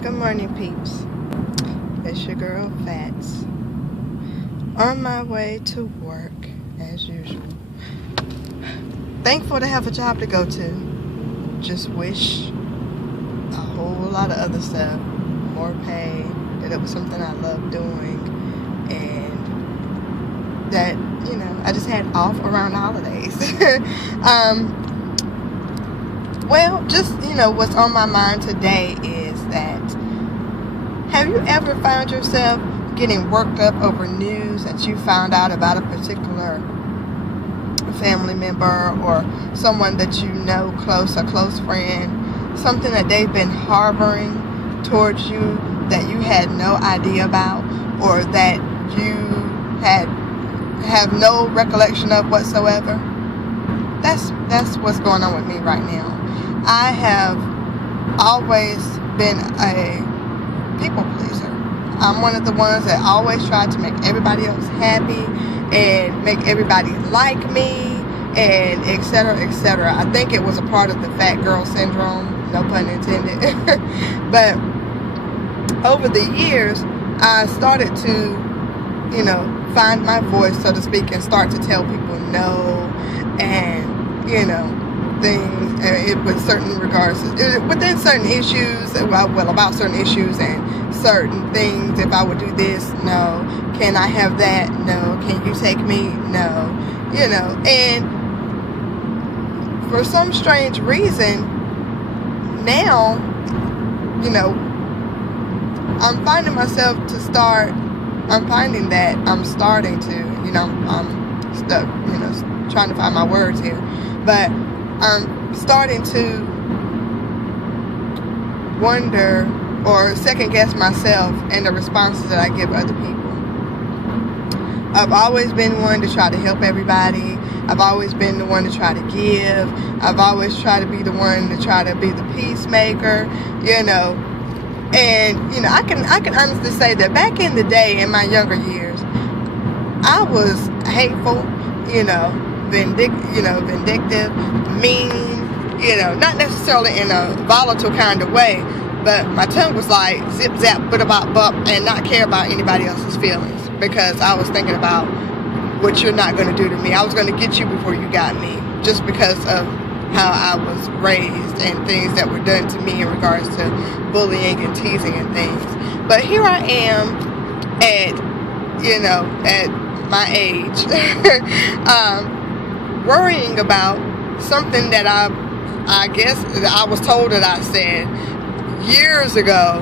Good morning, peeps. It's your girl, Fats. On my way to work, as usual. Thankful to have a job to go to. Just wish a whole lot of other stuff. More pay. That it was something I loved doing. And that, I just had off around the holidays. Well, just, what's on my mind today is that have you ever found yourself getting worked up over news that you found out about a particular family member or someone that you know close, a close friend, something that they've been harboring towards you that you had no idea about or that you have no recollection of whatsoever? That's what's going on with me right now. I have always been a people pleaser. I'm one of the ones that always try to make everybody else happy and make everybody like me and et cetera, et cetera. I think it was a part of the fat girl syndrome, no pun intended. But over the years, I started to, find my voice, so to speak, and start to tell people no and, things with certain regards, within certain issues, about certain issues and certain things. If I would do this, no. Can I have that? No. Can you take me? No. And for some strange reason, now, I'm finding that I'm starting to, I'm stuck, trying to find my words here, but I'm starting to wonder or second guess myself and the responses that I give other people. I've always been one to try to help everybody. I've always been the one to try to give. I've always tried to be the one to try to be the peacemaker, and I can honestly say that back in the day, in my younger years, I was hateful, vindictive, mean, not necessarily in a volatile kind of way, but my tongue was like zip zap, bop bop, and not care about anybody else's feelings because I was thinking about what you're not going to do to me. I was going to get you before you got me, just because of how I was raised and things that were done to me in regards to bullying and teasing and things. But here I am at my age, worrying about something that I guess I was told that I said years ago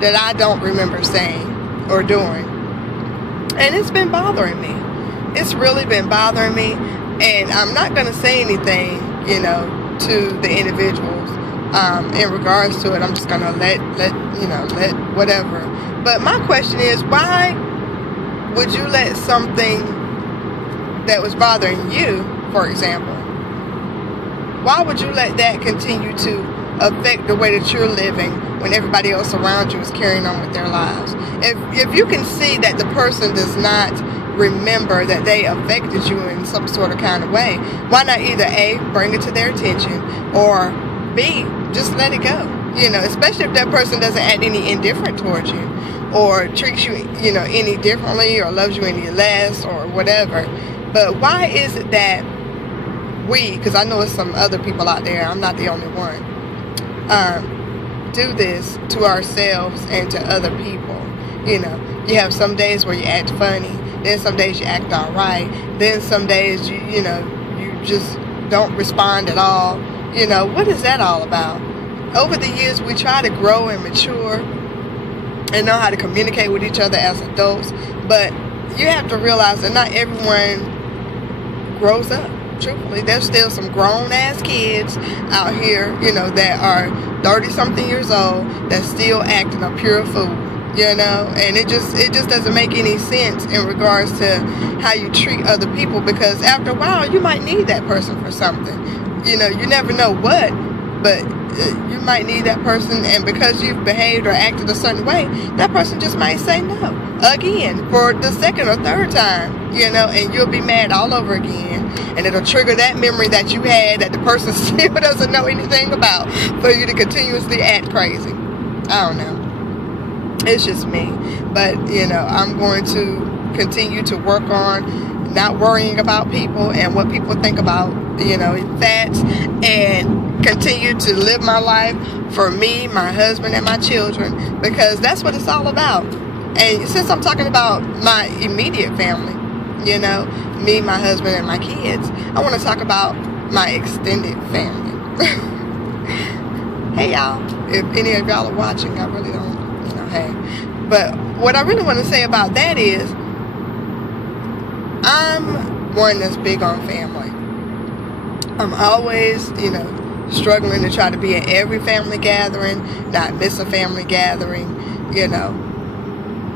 that I don't remember saying or doing. And it's been bothering me. It's really been bothering me. And I'm not going to say anything, to the individuals in regards to it. I'm just going to let whatever. But my question is, why would you let something that was bothering you, for example, why would you let that continue to affect the way that you're living when everybody else around you is carrying on with their lives? If you can see that the person does not remember that they affected you in some sort of kind of way, why not either A, bring it to their attention, or B, just let it go? Especially if that person doesn't act any indifferent towards you or treats you, any differently or loves you any less or whatever. But why is it that because I know there's some other people out there, I'm not the only one, do this to ourselves and to other people? You have some days where you act funny, then some days you act all right, then some days you just don't respond at all. What is that all about? Over the years, we try to grow and mature and know how to communicate with each other as adults, but you have to realize that not everyone grows up. Truthfully, there's still some grown-ass kids out here, that are 30-something years old that still acting a pure fool, and it just doesn't make any sense in regards to how you treat other people, because after a while, you might need that person for something. You never know what, but you might need that person, and because you've behaved or acted a certain way, that person just might say no again for the second or third time, and you'll be mad all over again, and it'll trigger that memory that you had that the person still doesn't know anything about for you to continuously act crazy. I don't know. It's just me. But, I'm going to continue to work on not worrying about people and what people think about, that, and continue to live my life for me, my husband, and my children, because that's what it's all about. And since I'm talking about my immediate family, me, my husband, and my kids, I want to talk about my extended family. Hey, y'all. If any of y'all are watching, I really don't, hey. But what I really want to say about that is, I'm one that's big on family. I'm always, struggling to try to be at every family gathering, not miss a family gathering,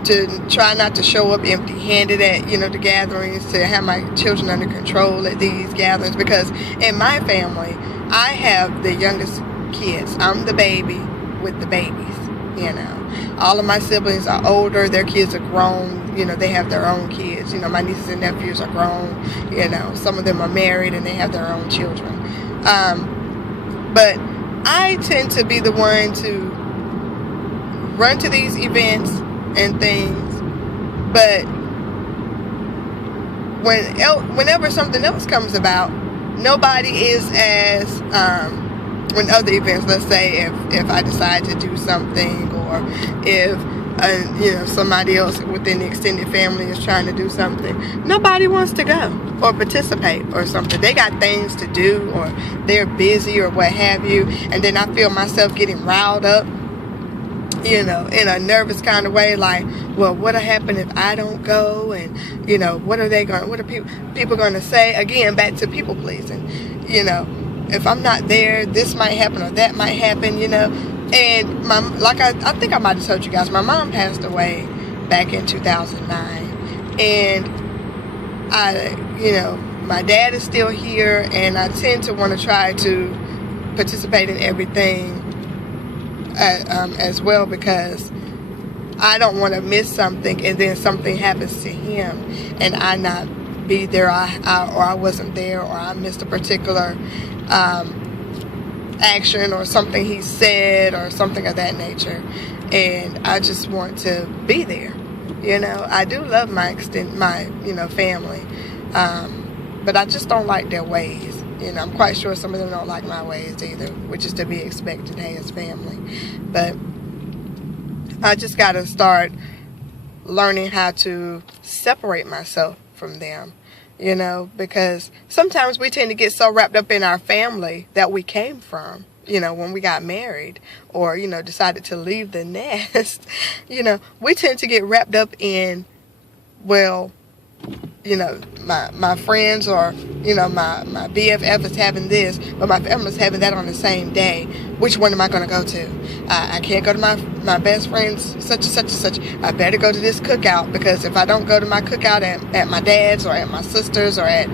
to try not to show up empty-handed at, the gatherings, to have my children under control at these gatherings, because in my family, I have the youngest kids. I'm the baby with the babies, All of my siblings are older. Their kids are grown. They have their own kids. My nieces and nephews are grown. Some of them are married and they have their own children. But I tend to be the one to run to these events and things. But whenever something else comes about, nobody is as... when other events, let's say if I decide to do something, or if somebody else within the extended family is trying to do something, nobody wants to go or participate or something. They got things to do, or they're busy, or what have you, and then I feel myself getting riled up, in a nervous kind of way, like, well, what'll happen if I don't go, and what are people going to say? Again, back to people pleasing. If I'm not there, this might happen or that might happen, And I think I might have told you guys, my mom passed away back in 2009. And my dad is still here, and I tend to want to try to participate in everything as well, because I don't want to miss something and then something happens to him and I not be there, or I wasn't there, or I missed a particular action or something he said or something of that nature, and I just want to be there. I do love my family, but I just don't like their ways. I'm quite sure some of them don't like my ways either, which is to be expected, hey, as family. But I just got to start learning how to separate myself from them. Because sometimes we tend to get so wrapped up in our family that we came from, when we got married, or, decided to leave the nest, we tend to get wrapped up in, well, my friends, or, my BFF is having this, but my family's having that on the same day. Which one am I going to go to? I can't go to my best friend's such and such and such. I better go to this cookout, because if I don't go to my cookout at my dad's, or at my sister's, or at,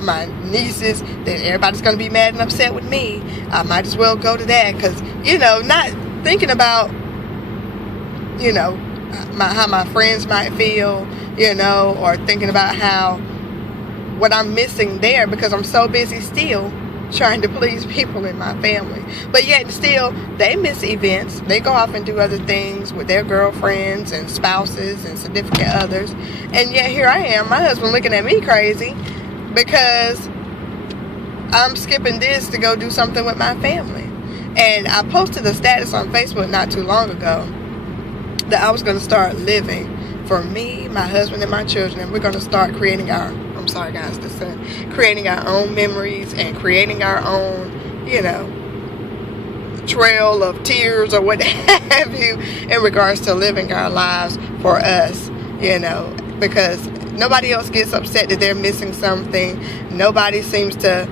my niece's, then everybody's going to be mad and upset with me. I might as well go to that, because, not thinking about, how my friends might feel, or thinking about what I'm missing there, because I'm so busy still trying to please people in my family. But yet still, they miss events. They go off and do other things with their girlfriends and spouses and significant others. And yet here I am, my husband looking at me crazy, because I'm skipping this to go do something with my family. And I posted a status on Facebook not too long ago that I was going to start living for me, my husband, and my children, and we're going to start creating creating our own memories and creating our own, trail of tears or what have you, in regards to living our lives for us, because nobody else gets upset that they're missing something. Nobody seems to,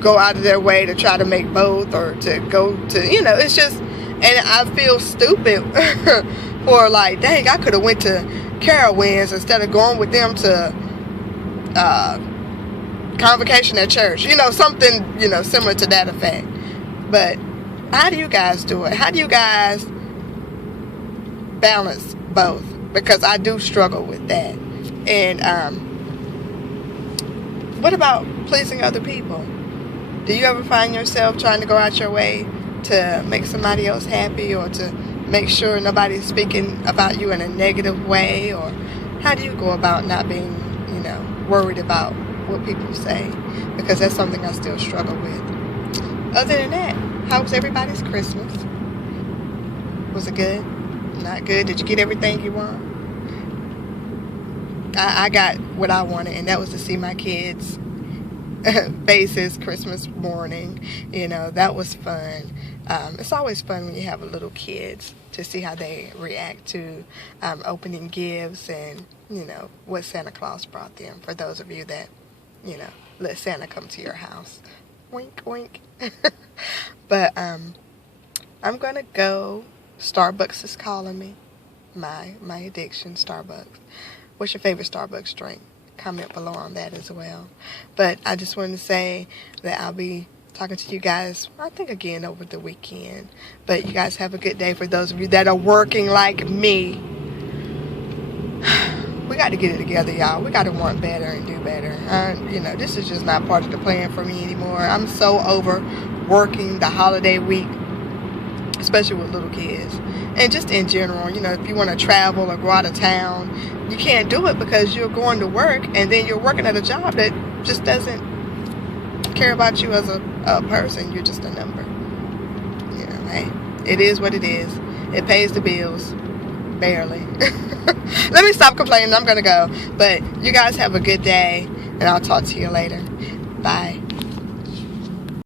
go out of their way to try to make both, or to go to, it's just, and I feel stupid for like, dang, I could have went to Carowinds instead of going with them to convocation at church, something, similar to that effect. But how do you guys do it? How do you guys balance both? Because I do struggle with that. And what about pleasing other people? Do you ever find yourself trying to go out your way to make somebody else happy, or to make sure nobody's speaking about you in a negative way? Or how do you go about not being, worried about what people say? Because that's something I still struggle with. Other than that, how was everybody's Christmas? Was it good? Not good? Did you get everything you want? I got what I wanted, and that was to see my kids' faces Christmas morning. That was fun. It's always fun when you have little kids to see how they react to opening gifts and, what Santa Claus brought them. For those of you that, let Santa come to your house. Wink, wink. But I'm going to go. Starbucks is calling me. My addiction, Starbucks. What's your favorite Starbucks drink? Comment below on that as well. But I just wanted to say that I'll be talking to you guys, I think, again over the weekend. But you guys have a good day. For those of you that are working like me, we got to get it together, y'all. We got to want better and do better. This is just not part of the plan for me anymore. I'm so over working the holiday week, especially with little kids. And just in general, if you want to travel or go out of town, you can't do it because you're going to work and then you're working at a job that just doesn't care about you as a person. You're just a number. Hey, it is what it is. It pays the bills. Barely. Let me stop complaining. I'm going to go. But you guys have a good day, and I'll talk to you later. Bye.